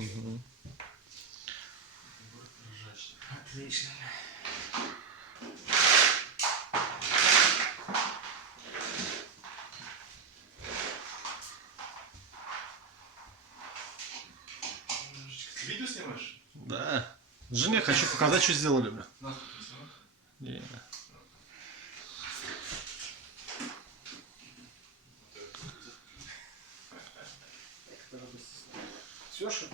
Угу. Отлично. Ты видео снимаешь? Да. Жене хочу показать, что сделали, бля. Не. Все, что ли?